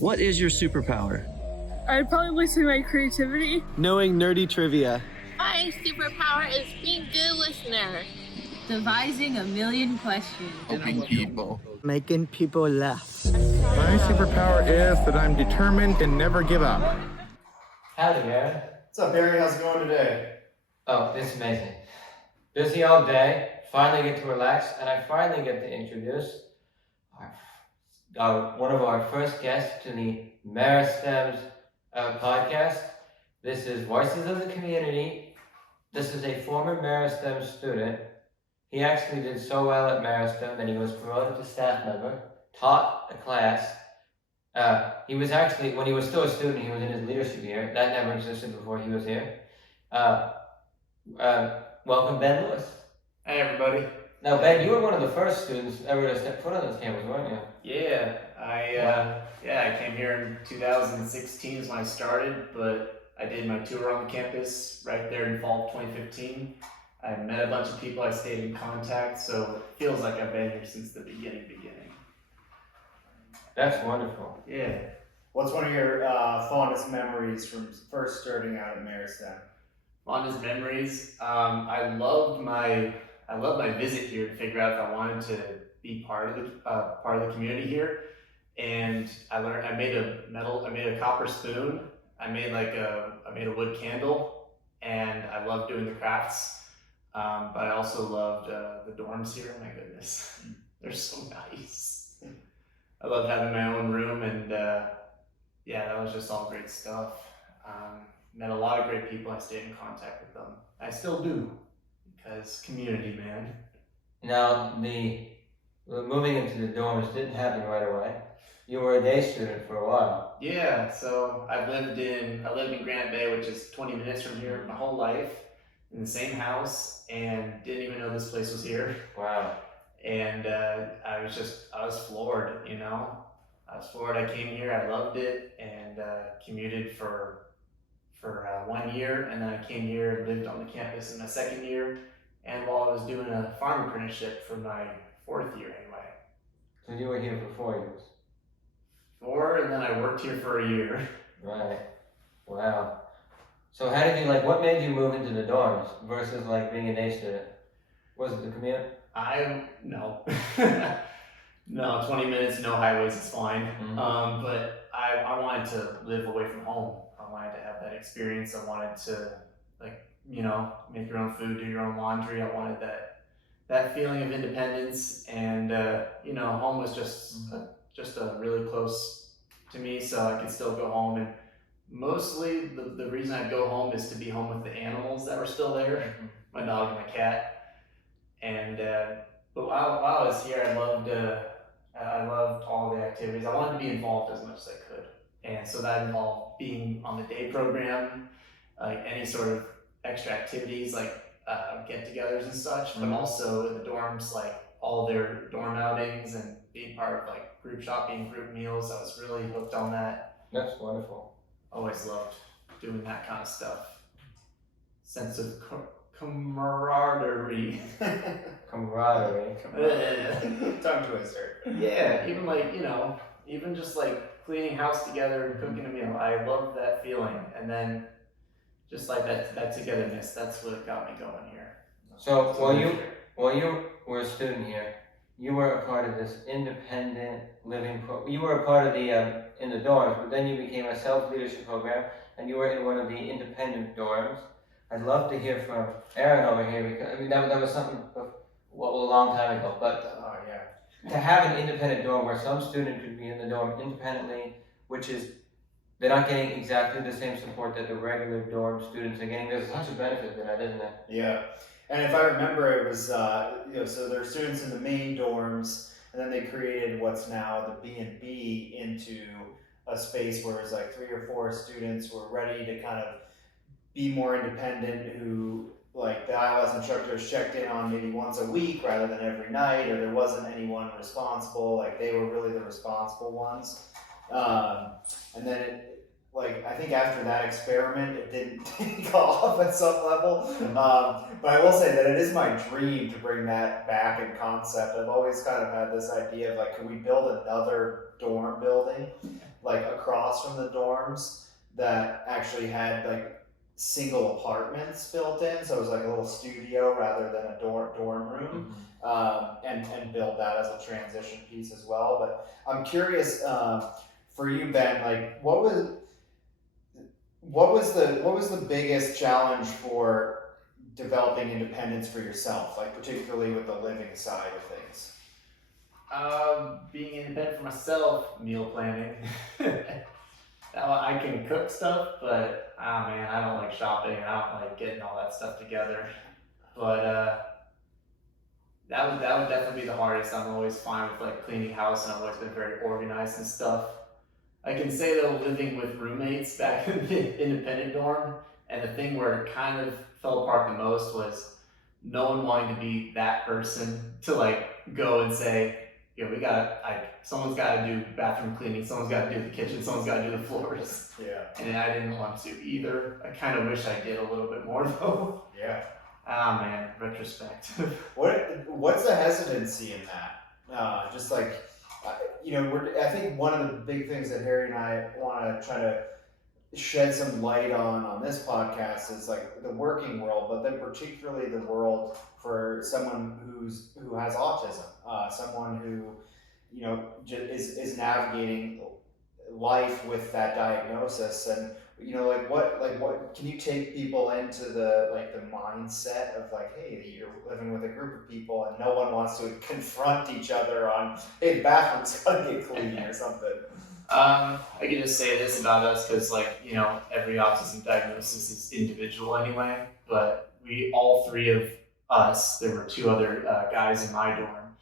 What is your superpower? I'd probably say my creativity. Knowing nerdy trivia. My superpower is being a good listener. Devising a million questions. Helping people. Making people laugh. My superpower is that I'm determined and never give up. Howdy, Aaron. What's up, Barry? How's it going today? Oh, it's amazing. Busy all day, finally get to relax, and I finally get to introduce one of our first guests to the Meristem's podcast. This is Voices of the Community. This is a former Meristem student. He actually did so well at Meristem that he was promoted to staff member, taught a class. He was actually, when he was still a student, he was in his leadership year. That never existed before he was here. Welcome, Ben Lewis. Hey, everybody. Now, Ben, you were one of the first students ever to step foot on this campus, weren't you? Yeah, I came here in 2016 is when I started, but I did my tour on the campus right there in fall of 2015. I met a bunch of people, I stayed in contact, so it feels like I've been here since the beginning. That's wonderful. Yeah. What's one of your fondest memories from first starting out at Meristem? Fondest memories. I loved my visit here to figure out if I wanted to be part of the community here, and I made a copper spoon. I made a wood candle, and I loved doing the crafts. But I also loved the dorms here. Oh my goodness, they're so nice. I loved having my own room, and that was just all great stuff. Met a lot of great people. I stayed in contact with them. I still do, because community, man. Now, the moving into the dorms didn't happen right away. You were a day student for a while. Yeah, so I lived in Granite Bay, which is 20 minutes from here, my whole life, in the same house, and didn't even know this place was here. Wow. And I was floored, you know. I was floored. I came here, I loved it, and commuted for 1 year, and then I came here and lived on the campus in my second year, and while I was doing a farm apprenticeship for my fourth year anyway. So you were here for 4 years? 4, and then I worked here for a year. Right. Wow. So how did you, what made you move into the dorms versus being a day student? Was it the commute? No. No, 20 minutes, no highways is fine. Mm-hmm. But I wanted to live away from home. I wanted to have that experience. I wanted to, make your own food, do your own laundry. I wanted that feeling of independence, and home was just really close to me, so I could still go home. And mostly the reason I'd go home is to be home with the animals that were still there, my dog and my cat. And but while I was here, I loved all the activities. I wanted to be involved as much as I could, and so that involved being on the day program, any sort of extra activities get-togethers and such, but also in the dorms, all their dorm outings and being part of group shopping, group meals. I was really hooked on that. That's wonderful. Always loved doing that kind of stuff. Sense of camaraderie. Camaraderie. Tongue twister. Yeah, even just cleaning house together and cooking a meal. I love that feeling. And then just that togetherness, that's what got me going here. So while you were a student here, you were a part of this independent living you were a part of the in the dorms, but then you became a self-leadership program, and you were in one of the independent dorms. I'd love to hear from Aaron over here, because that was something a long time ago, but to have an independent dorm where some student could be in the dorm independently, which is, they're not getting exactly the same support that the regular dorm students are getting. There's such a benefit to that, isn't there? Yeah. And if I remember, it was, so there are students in the main dorms, and then they created what's now the B&B into a space where it's 3 or 4 students who are ready to kind of be more independent, who the ILS instructors checked in on maybe once a week rather than every night, or there wasn't anyone responsible, they were really the responsible ones. And then I think after that experiment, it didn't take off at some level. But I will say that it is my dream to bring that back in concept. I've always kind of had this idea of could we build another dorm building like across from the dorms that actually had like single apartments built in, so it was like a little studio rather than a dorm room, and build that as a transition piece as well. But I'm curious, for you, Ben, like what was the biggest challenge for developing independence for yourself, like particularly with the living side of things? Being independent for myself, meal planning. Now I can cook stuff, but man, I don't like shopping. I don't like getting all that stuff together. But that would definitely be the hardest. I'm always fine with like cleaning house, and I've always been very organized and stuff. I can say though, living with roommates back in the independent dorm, and the thing where it kind of fell apart the most was no one wanting to be that person to like go and say, someone's got to do bathroom cleaning, someone's got to do the kitchen, someone's got to do the floors. Yeah. And I didn't want to either. I kind of wish I did a little bit more though. Yeah. Ah man, retrospect. What's the hesitancy in that? Just like, I think one of the big things that Harry and I want to try to shed some light on this podcast is like the working world, but then particularly the world for someone who has autism, someone who is navigating life with that diagnosis. And what can you take people into the mindset of like, hey, you're living with a group of people and no one wants to confront each other on, hey, the bathroom's gotta get clean or something. I can just say this about us because every autism diagnosis is individual anyway, but all three of us, there were two other guys in my dorm,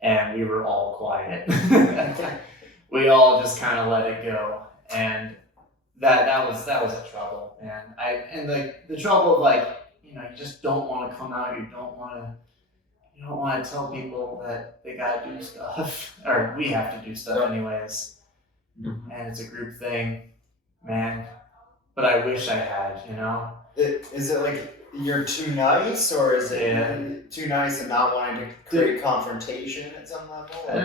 and we were all quiet. We all just kind of let it go, and that was a trouble, man. The trouble of you just don't want to come out. You don't want to tell people that they gotta do stuff, or we have to do stuff anyways. Mm-hmm. And it's a group thing, man. But I wish I had, Is it like you're too nice, or is it too nice and not wanting to create confrontation at some level? I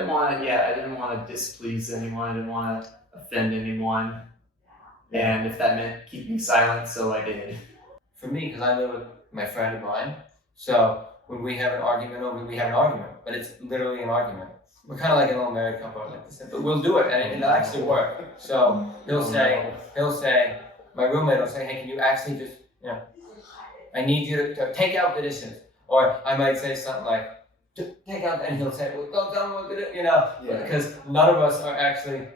didn't want to displease anyone. I didn't want to offend anyone. And if that meant keeping silent, so I did. For me, because I live with my friend of mine, so when we have an argument, we have an argument, but it's literally an argument. We're kind of like an old married couple, I like to say, but we'll do it, and it'll actually work. So he'll say, my roommate will say, hey, can you actually just, I need you to take out the dishes. Or I might say something like, take out, and he'll say, well, don't tell me what to do, because none of us are actually,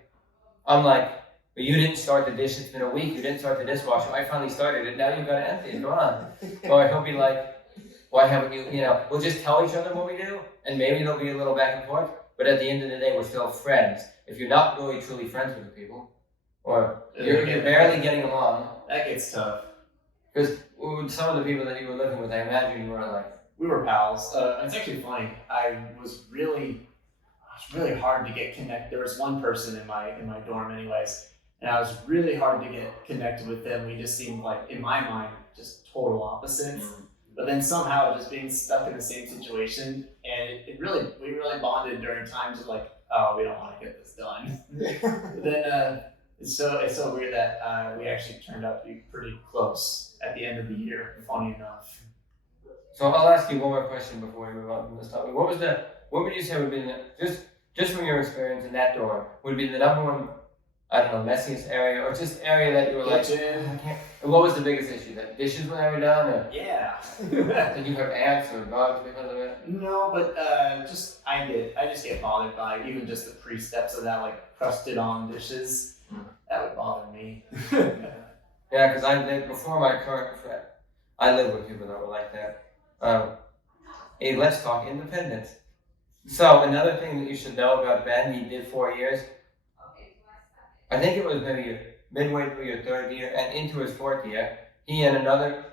I'm like, but you didn't start the dish, it's been a week, you didn't start the dishwasher, I finally started it, now you've got to empty it, go on. Or he'll be like, why haven't you, we'll just tell each other what we do, and maybe there'll be a little back and forth. But at the end of the day, we're still friends. If you're not really truly friends with the people, or you're barely getting along, that gets tough. Because some of the people that you were living with, I imagine you were like, we were pals. It's actually funny. It was really hard to get connected. There was one person in my dorm, anyways, and I was really hard to get connected with them. We just seemed like, in my mind, just total opposites. Mm-hmm. But then somehow just being stuck in the same situation, and we really bonded during times of like, oh, we don't want to get this done. But then it's so weird that we actually turned out to be pretty close at the end of the year, funny enough. So I'll ask you one more question before we move on from this topic. What would you say would be just from your experience in that dorm, would be the number one, I don't know, messiest area, or just area that you were like, what was the biggest issue? That dishes were never done? Or? Yeah. Did you have ants or bugs because of it? No, but I just get bothered by even just the pre-steps of that, like crusted on dishes. That would bother me. Yeah, because before my current friend, I lived with people that were like that. Hey, let's talk independence. So another thing that you should know about Ben, he did 4 years. I think it was maybe midway through your third year and into his fourth year, he and another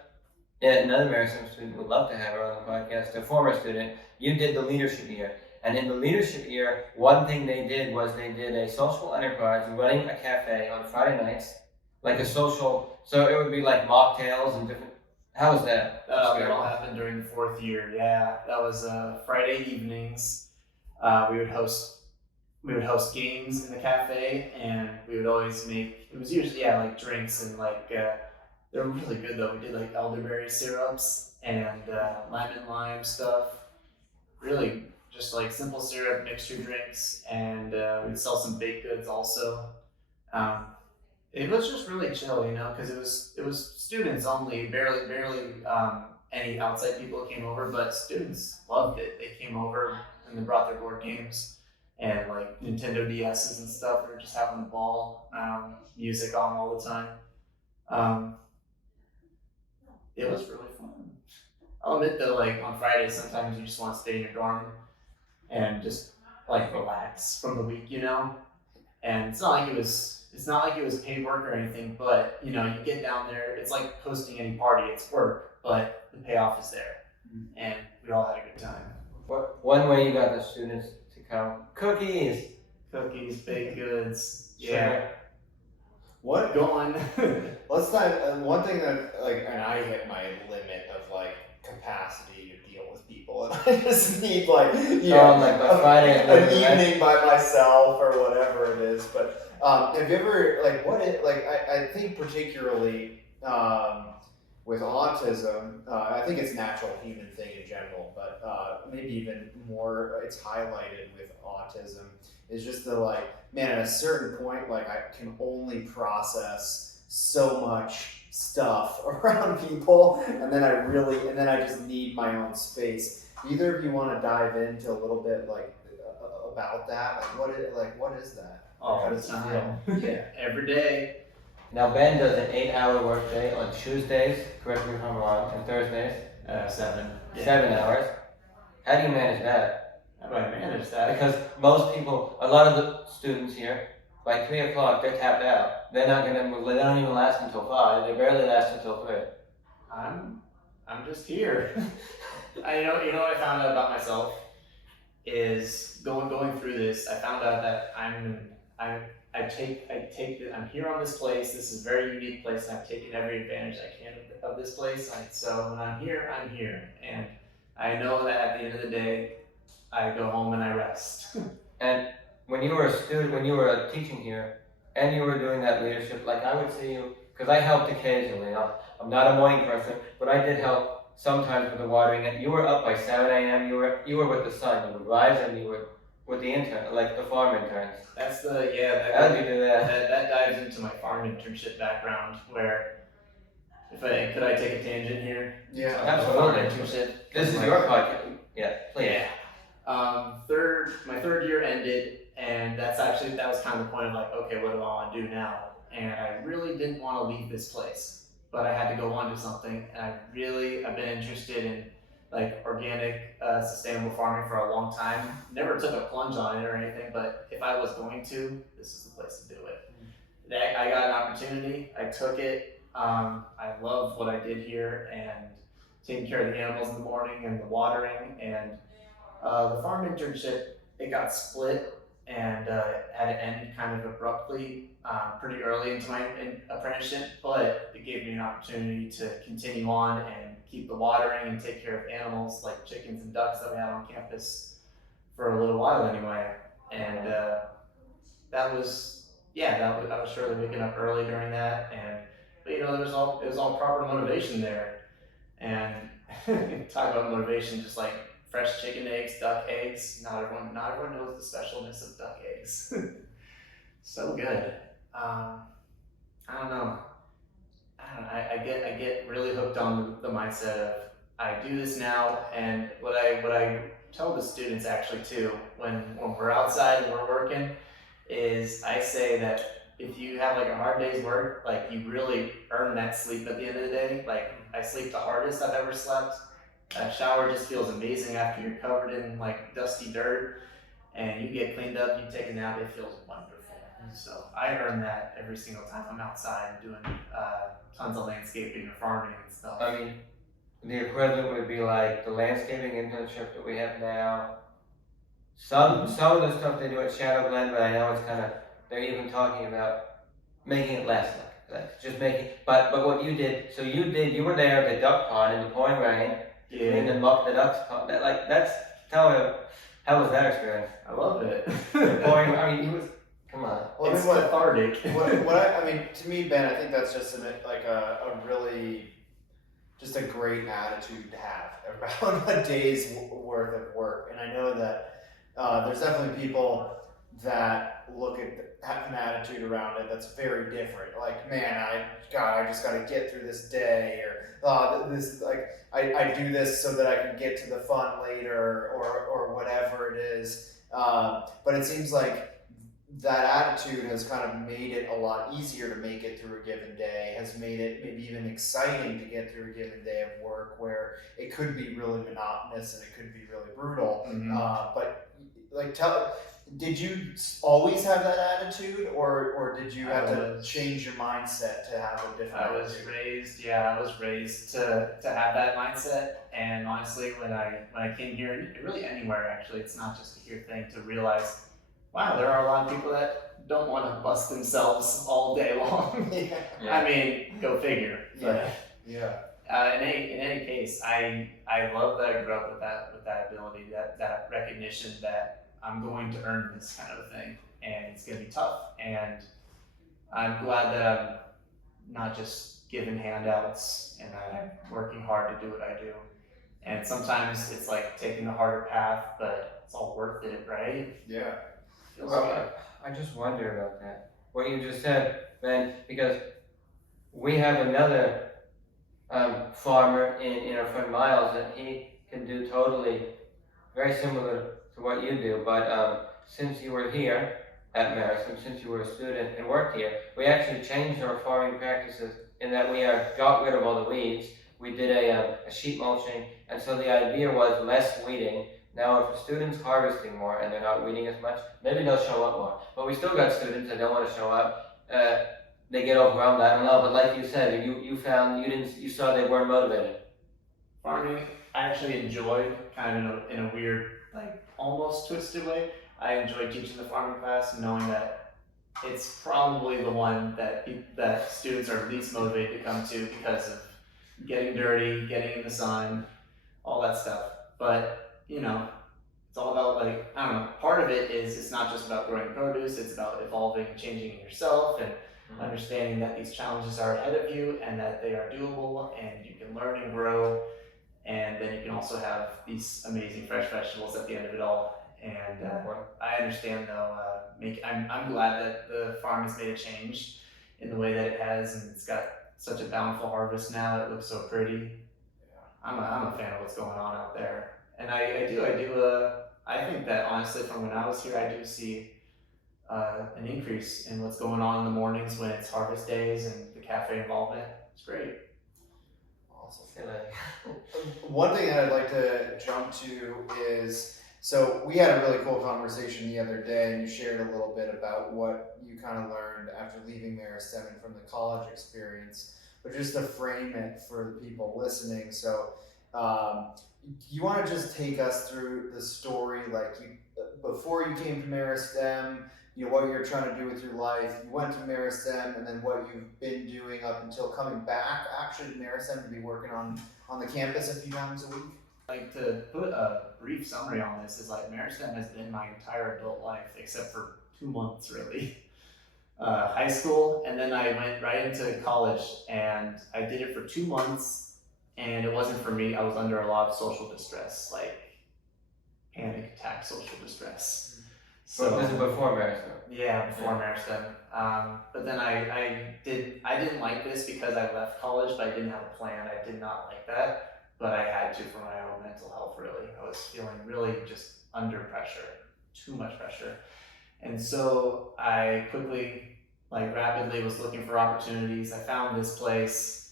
Meristem student would love to have her on the podcast, a former student, you did the leadership year. And in the leadership year, one thing they did was they did a social enterprise running a cafe on Friday nights, like a social, so it would be like mocktails and different, how was that? That all happened during the fourth year, yeah. That was Friday evenings. We we would host games in the cafe, and we would always make, it was usually, like drinks and like, they were really good though. We did like elderberry syrups and lemon lime stuff. Really just like simple syrup mixture drinks, and we'd sell some baked goods also. It was just really chill, because it was students only, barely any outside people came over, but students loved it. They came over and they brought their board games and like Nintendo DSs and stuff. We were just having a ball, music on all the time. It was really fun. I'll admit though, like on Fridays, sometimes you just want to stay in your dorm and just like relax from the week, And it's not like it was paid work or anything, but you get down there, it's like hosting any party, it's work, but the payoff is there. And we all had a good time. One way you got the students to come, cookies, Baked goods, sugar. What? Go on. Let's dive. One thing that and I hit my limit of capacity to deal with people, and I just need Like by Friday an evening by myself or whatever it is. But have you ever I think particularly with autism, I think it's a natural human thing in general, but maybe even more, it's highlighted with autism. Is just the man, at a certain point, I can only process so much stuff around people, and then I just need my own space. Either of you want to dive into a little bit about that? What is that? All the time. Yeah. Every day. Now Ben does an 8-hour workday on Tuesdays, correct me if I'm wrong, and Thursdays. 7. 7 hours. How do you manage that? How do I manage that? Because most people, a lot of the students here, by 3 o'clock, they're tapped out. They don't even last until 5. They barely last until 3. I'm just here. You know what I found out about myself is going through this. I found out that I'm here on this place. This is a very unique place, and I've taken every advantage I can of this place. So when I'm here, and I know that at the end of the day, I go home and I rest. And when you were a student, when you were teaching here, and you were doing that leadership, I would see you, because I helped occasionally. I'm not a morning person, but I did help sometimes with the watering. And you were up by 7 a.m. You were with the sun. You would rise, and you were with the intern, the farm interns. That's How did you do that? That dives into my farm internship background, where could I take a tangent here? Yeah, absolutely. Farm internship. This is your podcast. Yeah, please. Yeah. My third year ended, and that was kind of the point of okay, what do I want to do now? And I really didn't want to leave this place, but I had to go on to something, and I've been interested in organic, sustainable farming for a long time. Never took a plunge on it or anything, but if I was going to, this is the place to do it. I got an opportunity, I took it. I love what I did here, and taking care of the animals in the morning and the watering, and the farm internship, it got split and had to end kind of abruptly pretty early into my apprenticeship, but it gave me an opportunity to continue on and keep the watering and take care of animals like chickens and ducks that we had on campus for a little while anyway. And I was surely waking up early during that, but it was all proper motivation there. And talk about motivation, just fresh chicken eggs, duck eggs. Not everyone knows the specialness of duck eggs. So good. I don't know. I get really hooked on the mindset of I do this now, and what I tell the students actually too when we're outside and we're working is I say that if you have a hard day's work, you really earn that sleep at the end of the day. I sleep the hardest I've ever slept. A shower just feels amazing after you're covered in dusty dirt, and you get cleaned up, you take a nap, it feels wonderful. So I earn that every single time I'm outside doing tons of landscaping and farming and stuff. I mean, the equivalent would be the landscaping internship that we have now. Some of the stuff they do at Shadow Glen, but I know it's they're even talking about making it less just making. But what you did, you were there at the duck pond in the pouring rain. Yeah. And then muck the ducks pond. Tell me, How was that experience? I love it. Boring. I mean, he was. Come on. Well, It's I mean, cathartic. I mean, to me, Ben, I think that's just a really, just a great attitude to have around a day's worth of work. And I know that there's definitely people that have an attitude around it that's very different. Like, man, I just got to get through this day, or this, like, I do this so that I can get to the fun later, or whatever it is. But it seems like that attitude has kind of made it a lot easier to make it through a given day, has made it maybe even exciting to get through a given day of work, where it could be really monotonous and it could be really brutal. But like, did you always have that attitude, or did you have to change your mindset to have a different attitude? I was raised to have that mindset. And honestly, when I came here, and really anywhere actually, it's not just a here thing, to realize, wow, there are a lot of people that don't want to bust themselves all day long. I mean, go figure. But, in any case, I love that I grew up with that ability, that recognition that I'm going to earn this kind of a thing, and it's going to be tough. And I'm glad that I'm not just given handouts, and that I'm working hard to do what I do. And sometimes it's like taking the harder path, but it's all worth it, right? Yeah. Well, I just wonder about that. What you just said, Ben, because we have another farmer in our friend Miles, and he can do totally very similar to what you do. But since you were here at Meristem, since you were a student and worked here, we actually changed our farming practices in that we got rid of all the weeds. We did a sheet mulching, and so the idea was less weeding. Now, if a student's harvesting more and they're not weeding as much, maybe they'll show up more. But we still got students that don't want to show up. They get overwhelmed. I don't know. But like you said, you saw they weren't motivated. Farming, I actually enjoyed, kind of in a weird, like almost twisted way. I enjoyed teaching the farming class, knowing that it's probably the one that students are least motivated to come to because of getting dirty, getting in the sun, all that stuff. But you know, it's all about, like, I don't know, part of it is it's not just about growing produce, it's about evolving and changing in yourself, and understanding that these challenges are ahead of you and that they are doable and you can learn and grow, and then you can also have these amazing fresh vegetables at the end of it all. And I understand though, I'm glad that the farm has made a change in the way that it has, and it's got such a bountiful harvest now. It looks so pretty. I'm a fan of what's going on out there. And I think that honestly, from when I was here, I do see an increase in what's going on in the mornings when it's harvest days and the cafe involvement. It's great. Awesome. One thing that I'd like to jump to is, so we had a really cool conversation the other day, and you shared a little bit about what you kind of learned after leaving Meristem and from the college experience, but just to frame it for the people listening. So, you want to just take us through the story, like before you came to Meristem, what you're trying to do with your life. You went to Meristem, and then what you've been doing up until coming back actually to Meristem to be working on the campus a few times a week. Like, to put a brief summary on this is, like, Meristem has been my entire adult life except for 2 months really. High school, and then I went right into college, and I did it for 2 months. And it wasn't for me. I was under a lot of social distress, like panic attack social distress. So this is before Meristem. Yeah, before Meristem. But then I didn't like this because I left college, but I didn't have a plan. I did not like that, but I had to for my own mental health, really. I was feeling really just under pressure, too much pressure. And so I quickly, rapidly was looking for opportunities. I found this place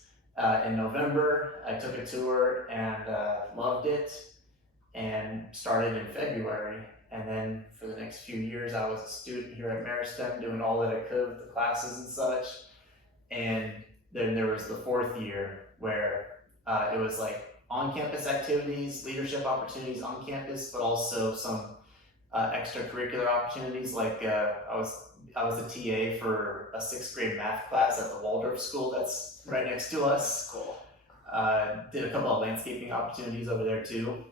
in November. I took a tour and loved it, and started in February. And then for the next few years, I was a student here at Meristem, doing all that I could with the classes and such. And then there was the 4th year where it was like on-campus activities, leadership opportunities on campus, but also some extracurricular opportunities. Like I was a TA for a 6th grade math class at the Waldorf school that's right next to us. Cool. Did a couple of landscaping opportunities over there too.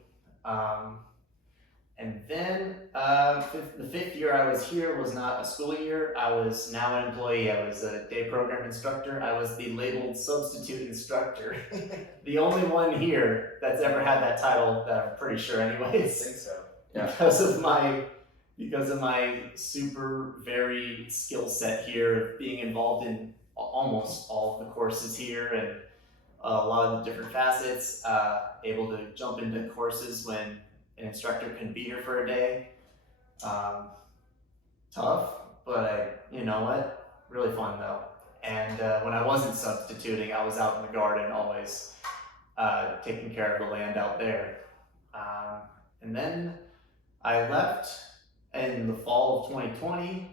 And then the fifth year I was here was not a school year. I was now an employee. I was a day program instructor. I was the labeled substitute instructor. The only one here that's ever had that title, that I'm pretty sure anyways. I think so. Yeah. Because of my super very skill set here, being involved in almost all of the courses here and a lot of the different facets, able to jump into courses when an instructor can be here for a day. Tough, but you know what? Really fun though. And when I wasn't substituting, I was out in the garden always, taking care of the land out there. And then I left in the fall of 2020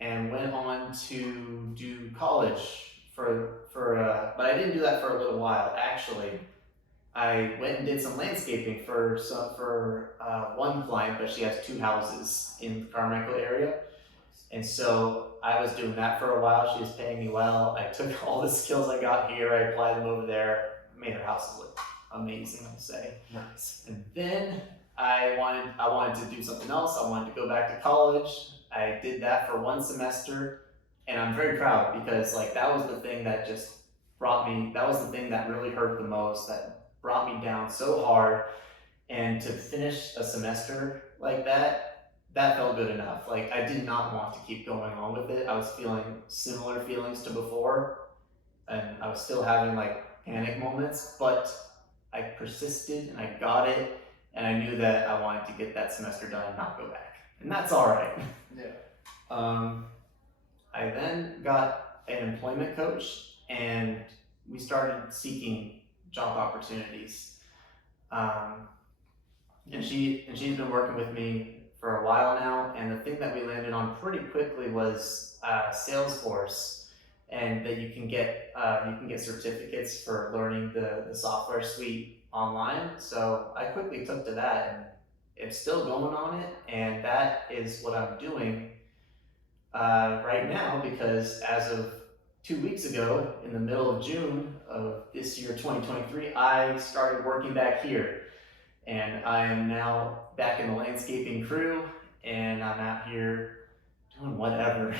and went on to do college but I didn't do that for a little while. Actually, I went and did some landscaping for one client, but she has 2 houses in the Carmichael area. And so I was doing that for a while. She was paying me well. I took all the skills I got here, I applied them over there, made her houses look amazing, I'll say. Nice. And then I wanted to do something else. I wanted to go back to college. I did that for 1 semester, and I'm very proud because that was the thing that just that was the thing that really hurt the most, that brought me down so hard. And to finish a semester like that felt good enough. I did not want to keep going on with it. I was feeling similar feelings to before, and I was still having panic moments, but I persisted and I got it, and I knew that I wanted to get that semester done and not go back. And that's all right. Yeah. I then got an employment coach, and we started seeking job opportunities. And she's been working with me for a while now, and the thing that we landed on pretty quickly was Salesforce, and that you can get certificates for learning the software suite online. So I quickly took to that, and I'm still going on it, and that is what I'm doing right now, because as of 2 weeks ago, in the middle of June of this year, 2023, I started working back here. And I am now back in the landscaping crew, and I'm out here doing whatever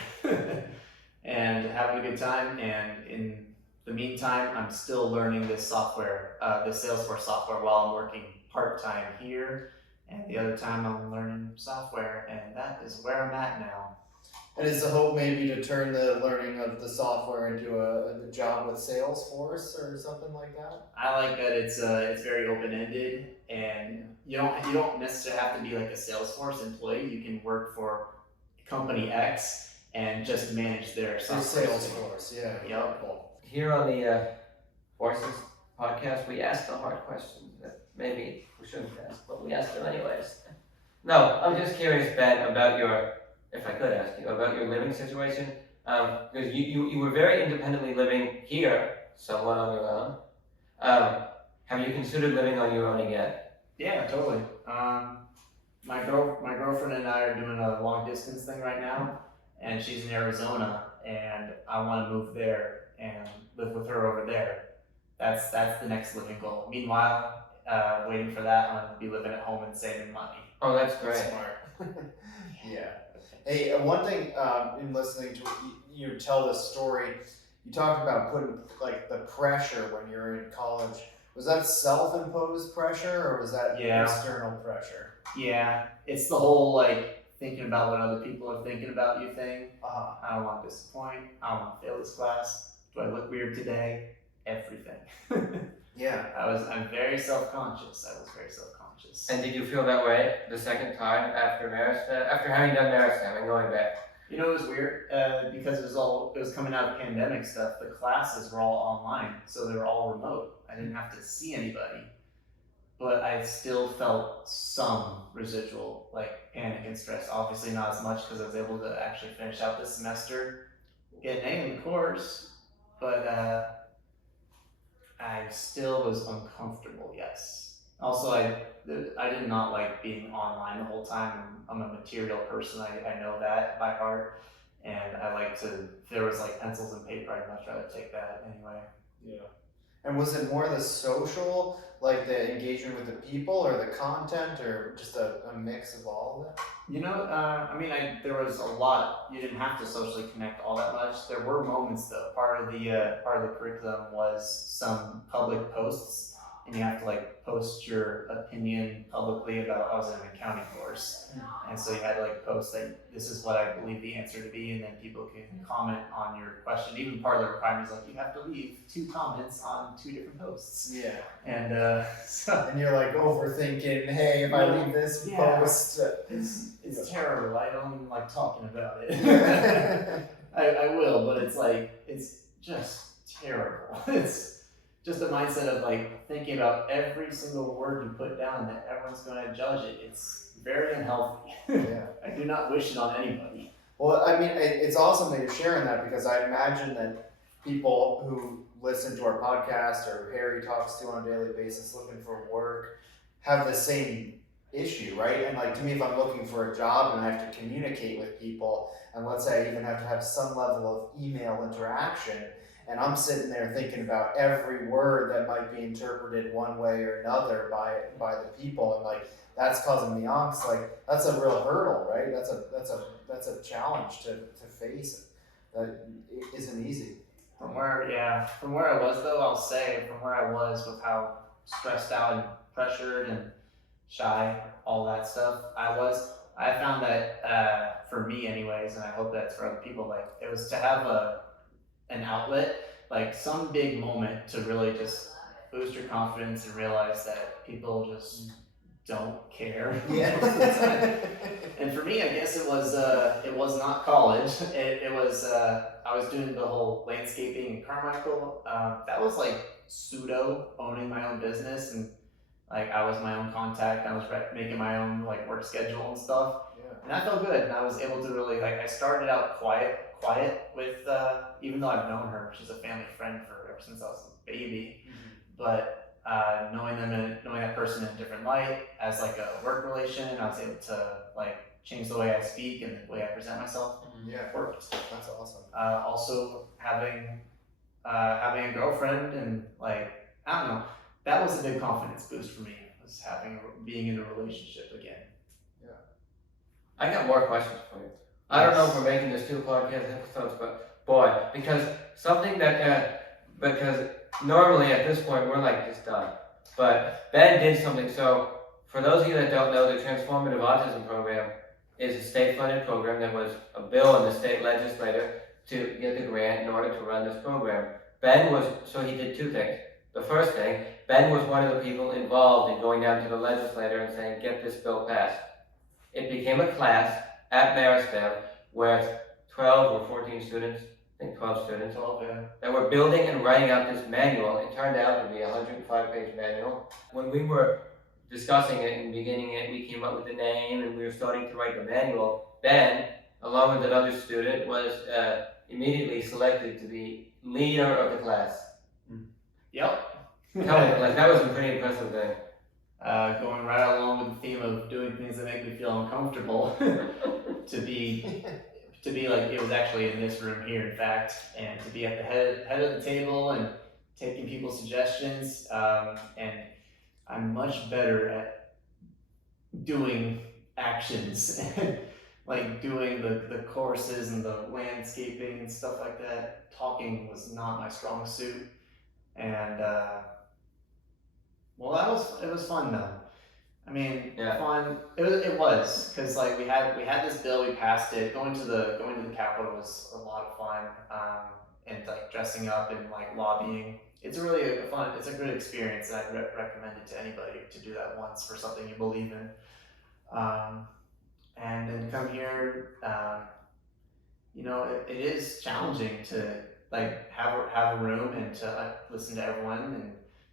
and having a good time. And in the meantime, I'm still learning this software, the Salesforce software, while I'm working part-time here. And the other time I'm learning software, and that is where I'm at now. And is the hope maybe to turn the learning of the software into a job with Salesforce or something like that? I like that it's very open-ended, and you don't necessarily have to be like a Salesforce employee. You can work for company X and just manage their software. Salesforce, yeah. Yep. Cool. Here on the Voices podcast, we ask the hard questions that maybe we shouldn't ask, but we ask them anyways. No, I'm just curious, Ben, about if I could ask you, about your living situation. Because you were very independently living here, somewhat on your own. Have you considered living on your own again? Yeah, totally. My girlfriend and I are doing a long distance thing right now, and she's in Arizona, and I want to move there and live with her over there. That's the next living goal. Meanwhile, waiting for that, I'm going to be living at home and saving money. Oh, that's great. Smart. Yeah. Hey, one thing in listening to you tell this story, you talked about putting the pressure when you're in college. Was that self-imposed pressure, or was that external pressure? Yeah, it's the whole thinking about what other people are thinking about you thing. I don't want to disappoint. I don't want to fail this class. Do I look weird today? Everything. Yeah. I'm very self-conscious. I was very self-conscious. And did you feel that way the second time after Meristem, after having done Meristem and going back? You know, it was weird because it was coming out of pandemic stuff. The classes were all online, so they were all remote. I didn't have to see anybody, but I still felt some residual panic and stress. Obviously not as much because I was able to actually finish out this semester, get an A in the course, but I still was uncomfortable. Yes. Also, I did not like being online the whole time. I'm a material person. I know that by heart, and I like to. If there was pencils and paper, I'd much rather take that anyway. Yeah. And was it more the social, like the engagement with the people, or the content, or just a mix of all of it? There was a lot. You didn't have to socially connect all that much. There were moments though. Part of the curriculum was some public posts, and you have to like post your opinion publicly about. I was in an accounting course, and so you had to like post like this is what I believe the answer to be, and then people can comment on your question. Even part of the requirement is like you have to leave 2 comments on 2 different posts. Yeah. And And you're like overthinking, hey, if I leave this post. It's terrible. I don't even like talking about it. I will, but it's just terrible. It's just a mindset of like thinking about every single word you put down that everyone's going to judge it. It's very unhealthy. Yeah. I do not wish it on anybody. Well, I mean, it's awesome that you're sharing that, because I imagine that people who listen to our podcast or Harry talks to on a daily basis looking for work have the same issue, right? And like to me, if I'm looking for a job and I have to communicate with people, and let's say I even have to have some level of email interaction, and I'm sitting there thinking about every word that might be interpreted one way or another by the people, and like that's causing me angst. Like that's a real hurdle, right? That's a challenge to face. That isn't easy. From where I was though, I'll say from where I was with how stressed out and pressured and shy, all that stuff I found that for me anyways, and I hope that's for other people, like it was to have an outlet, like some big moment to really just boost your confidence and realize that people just don't care. Yeah. And for me, I guess it was not college. It was I was doing the whole landscaping in Carmichael. That was like pseudo owning my own business, and like I was my own contact. I was making my own like work schedule and stuff. Yeah. And I felt good. And I was able to really like. I started out quiet with even though I've known her, she's a family friend ever since I was a baby. Mm-hmm. But knowing that person in a different light as like a work relation, I was able to like change the way I speak and the way I present myself. Yeah, worked. That's awesome. Also having a girlfriend, and like I don't know, that was a big confidence boost for me. Was being in a relationship again. Yeah. I got more questions for you. I don't know if we're making this 2 podcast episodes, but boy, because normally at this point we're like just done. But Ben did something. So for those of you that don't know, the Transformative Autism Program is a state-funded program that was a bill in the state legislature to get the grant in order to run this program. So he did 2 things. The first thing, Ben was one of the people involved in going down to the legislature and saying, get this bill passed. It became a class at Meristem where 12 or 14 students, I think 12 students, that were building and writing out this manual. It turned out to be a 105-page manual. When we were discussing it and beginning it, we came up with the name and we were starting to write the manual. Ben, along with another student, was immediately selected to be leader of the class. Yep. Tell me, like that was a pretty impressive thing. Going right along with the theme of doing things that make me feel uncomfortable, to be like it was actually in this room here, in fact, and to be at the head of the table and taking people's suggestions. And I'm much better at doing actions and like doing the courses and the landscaping and stuff like that. Talking was not my strong suit, and it was fun though. I mean, fun. It was because like we had this bill, we passed it. Going to the Capitol was a lot of fun, and like dressing up and like lobbying. It's really it's a good experience, and I'd recommend it to anybody to do that once for something you believe in. And then come here. It is challenging to like have a room and to listen to everyone and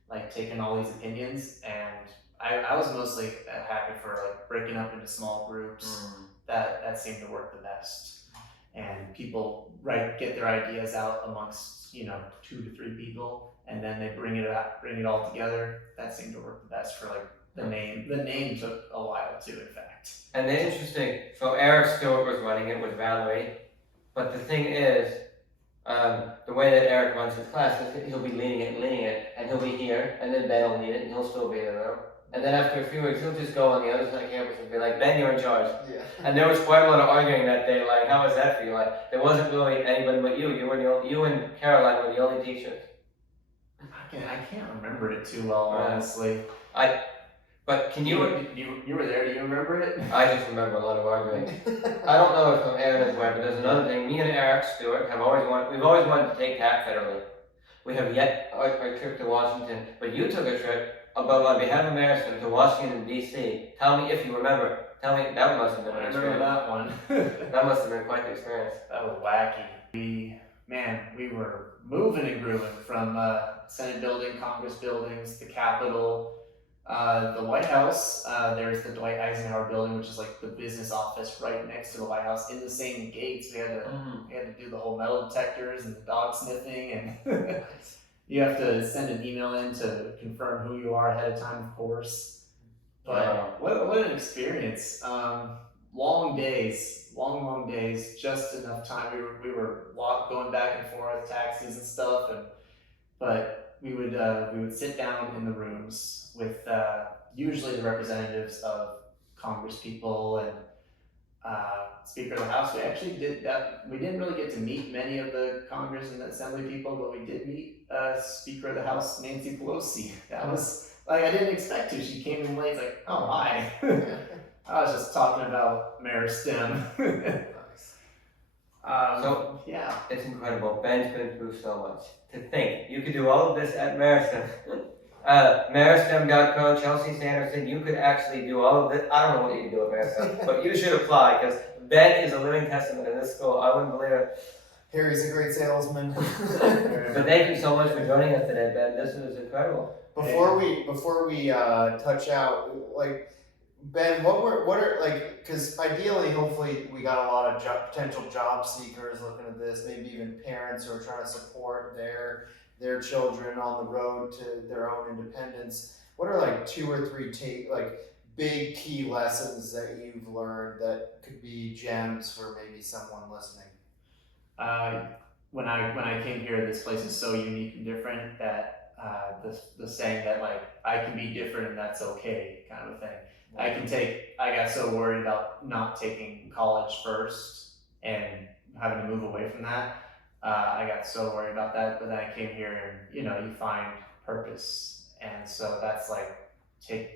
like take in all these opinions, and I was mostly happy for like breaking up into small groups. That seemed to work the best, and people get their ideas out amongst 2 to 3 people, and then they bring it all together. That seemed to work the best for like the name. The name took a while too, in fact. And the interesting, so Eric Stewart was running it with Valerie, but the thing is, the way way that Eric runs his class, he'll be leading it, and he'll be here, and then Ben will lead it, and he'll still be there. And then after a few weeks, he'll just go on the other side of campus and be like, Ben, you're in charge. Yeah. And there was quite a lot of arguing that day, like, how was that for you? Like, there wasn't really anybody but you. You and Caroline were the only teachers. I can't remember it too well, honestly. But can you were there? Do you remember it? I just remember a lot of arguing. I don't know if Aaron is right, but there's another thing. Me and Eric Stewart we've always wanted to take that federally. We have yet our trip to Washington, but you took a trip on behalf of Meristem to Washington, D.C. Tell me if you remember. Tell me, that must have been an I experience. remember that one. That must have been quite the experience. That was wacky. We were moving and grooving from Senate building, Congress buildings, the Capitol, the White House. There's the Dwight Eisenhower building, which is like the business office right next to the White House in the same gates. We had to do the whole metal detectors and the dog sniffing, and you have to send an email in to confirm who you are ahead of time, of course. But what an experience. Long days, just enough time. We were going back and forth, taxis and stuff, but we would sit down in the rooms with usually the representatives of Congress people and Speaker of the House. We actually did that. We didn't really get to meet many of the Congress and Assembly people, but we did meet Speaker of the House Nancy Pelosi. That was like, I didn't expect to. She came in late, like, oh hi. I was just talking about Meristem. So yeah, it's incredible. Ben's been through so much. To think you could do all of this at Meristem. Meristem.co, Chelsea Sanderson, you could actually do all of this. I don't know what you can do at Meristem, but you should apply because Ben is a living testament in this school. I wouldn't believe it. Harry's a great salesman. But thank you so much for joining us today, Ben. This was incredible. Before we touch out, like, Ben, what are like, because ideally, hopefully, we got a lot of potential job seekers looking at this, maybe even parents who are trying to support their children on the road to their own independence. What are like 2 or 3 big key lessons that you've learned that could be gems for maybe someone listening? When I came here, this place is so unique and different that the saying that like I can be different and that's okay kind of thing. I got so worried about not taking college first and having to move away from that. I got so worried about that, but then I came here and you find purpose, and so that's like a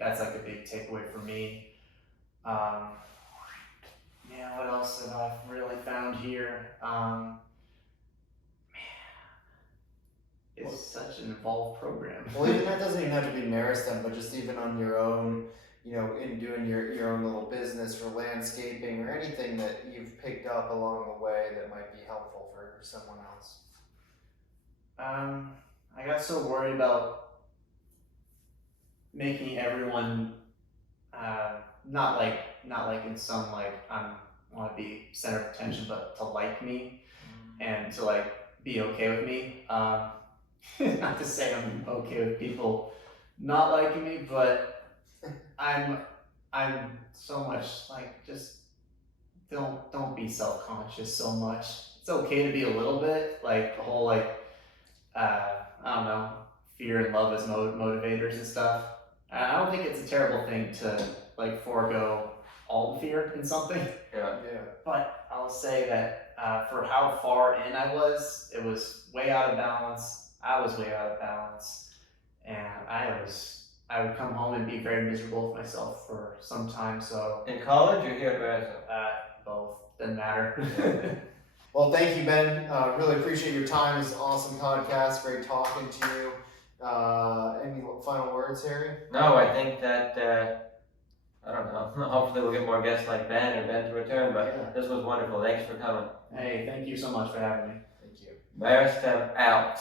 big takeaway for me. What else have I really found here? It's such an involved program. Well, even that doesn't even have to be Meristem, but just even on your own, in doing your own little business for landscaping or anything that you've picked up along the way that might be helpful for someone else. I got so worried about making everyone not like in some like I want to be center of attention, but to like me and to like be okay with me. Not to say I'm okay with people not liking me, but I'm so much like, just don't be self-conscious so much. It's okay to be a little bit, like the whole like I don't know, fear and love as motivators and stuff. I don't think it's a terrible thing to like forego all the fear in something. Yeah. But I'll say that for how far in I was, it was way out of balance. I was way out of balance, and I would come home and be very miserable with myself for some time. So in college or here at Meristem? Both, doesn't matter. Well, thank you, Ben. Really appreciate your time. It's an awesome podcast. Great talking to you. Any final words, Harry? No, I think that I don't know. Hopefully we'll get more guests like Ben or Ben to return, but This was wonderful. Thanks for coming. Hey, thank you so much for having me. Thank you. Meristem out.